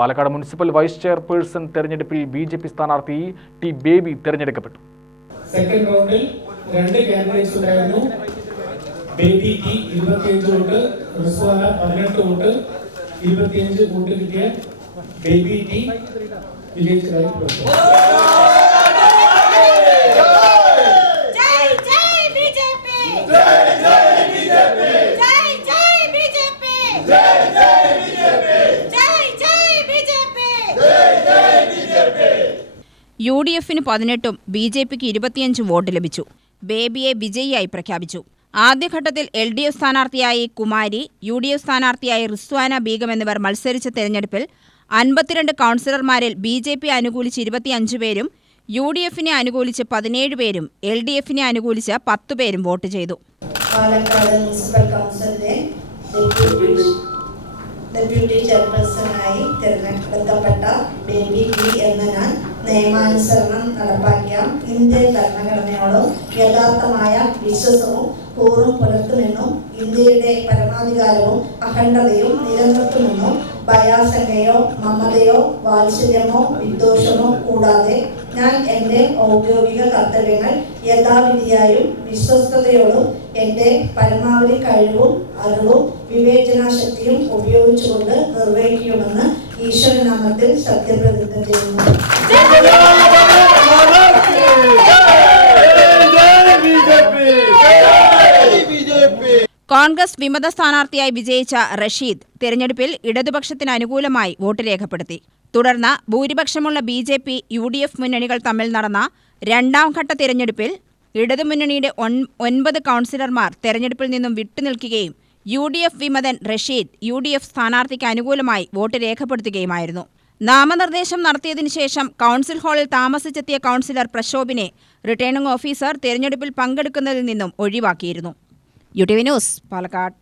Palakkad municipal vice chairperson തെരഞ്ഞെടുപ്പിൽ B J P സ്ഥാനാർത്ഥി T baby തെരഞ്ഞെടുക്കപ്പെട്ടു. സെക്കൻഡ് റൗണ്ടിൽ രണ്ട് കാൻഡിഡേറ്റ്സ് ഉണ്ടായിരുന്നു. ബേബി ടി ഇരുപത്തിയഞ്ച് വോട്ട് റിസ്വാന പതിനെട്ട് വോട്ട് ഇരുപത്തിയഞ്ച് വോട്ട് കിട്ടിയ ബേബി ടി വിജയിച്ചതായി യു ഡി എഫിന് പതിനെട്ടും ബി ജെ പിക്ക് ഇരുപത്തിയഞ്ചും വോട്ട് ലഭിച്ചു. ബേബിയെ വിജയിയായി പ്രഖ്യാപിച്ചു. ആദ്യഘട്ടത്തിൽ എൽ ഡി എഫ് സ്ഥാനാർത്ഥിയായി കുമാരി യു ഡി എഫ് സ്ഥാനാർത്ഥിയായി റിസ്വാന ബീഗം എന്നിവർ മത്സരിച്ച തെരഞ്ഞെടുപ്പിൽ അൻപത്തിരണ്ട് കൗൺസിലർമാരിൽ ബി ജെ പി അനുകൂലിച്ച് ഇരുപത്തിയഞ്ച് പേരും യു ഡി എഫിനെ അനുകൂലിച്ച് പതിനേഴ് പേരും എൽ ഡി എഫിനെ അനുകൂലിച്ച് പത്ത് പേരും വോട്ട് ചെയ്തു. പാലക്കാട് മുനിസിപ്പൽ കൗൺസിലിലെ ഡെപ്യൂട്ടി ചെയർപേഴ്സണായി തിരഞ്ഞെടുക്കപ്പെട്ട ബേബി നിയമാനുസരണം നടപ്പാക്കിയ ഇന്ത്യൻ ഭരണഘടനയോടും യഥാർത്ഥമായ വിശ്വസവും കൂറും പുലർത്തുമെന്നും ഇന്ത്യയുടെ പരമാധികാരവും അഖണ്ഡതയും നിലനിർത്തുമെന്നും ഭയാശങ്കയോ മമതയോ വാത്സല്യമോ വിദ്വേഷമോ കൂടാതെ ഞാൻ എന്റെ ഔദ്യോഗിക കർത്തവ്യങ്ങൾ യഥാവിധിയായും വിശ്വസ്തയോടും എന്റെ പരമാവധി കഴിവും അറിവും വിവേചനാശക്തിയും ഉപയോഗിച്ചുകൊണ്ട് നിർവഹിക്കുമെന്ന് ഈശ്വരനാമത്തിൽ സത്യപ്രതിജ്ഞ ചെയ്യുന്നു. കോൺഗ്രസ് വിമത സ്ഥാനാർത്ഥിയായി വിജയിച്ച റഷീദ് തെരഞ്ഞെടുപ്പിൽ ഇടതുപക്ഷത്തിന് അനുകൂലമായി വോട്ട് രേഖപ്പെടുത്തി. തുടർന്ന് ഭൂരിപക്ഷമുള്ള B J P U D F മുന്നണികൾ തമ്മിൽ നടന്ന രണ്ടാം ഘട്ട തിരഞ്ഞെടുപ്പിൽ ഇടതുമുന്നണിയുടെ ഒൻ- ഒൻപത് കൗൺസിലർമാർ തെരഞ്ഞെടുപ്പിൽ നിന്നും വിട്ടുനിൽക്കുകയും യു ഡി എഫ് വിമതൻ റഷീദ് യു ഡി എഫ് സ്ഥാനാർത്ഥിക്ക് അനുകൂലമായി വോട്ട് രേഖപ്പെടുത്തുകയുമായിരുന്നു. നാമനിർദ്ദേശം നടത്തിയതിനു ശേഷം കൗൺസിൽ ഹാളിൽ താമസിച്ചെത്തിയ കൗൺസിലർ പ്രശോഭിനെ റിട്ടേണിംഗ് ഓഫീസർ തെരഞ്ഞെടുപ്പിൽ പങ്കെടുക്കുന്നതിൽ നിന്നും ഒഴിവാക്കിയിരുന്നു. U T V news Palakkad.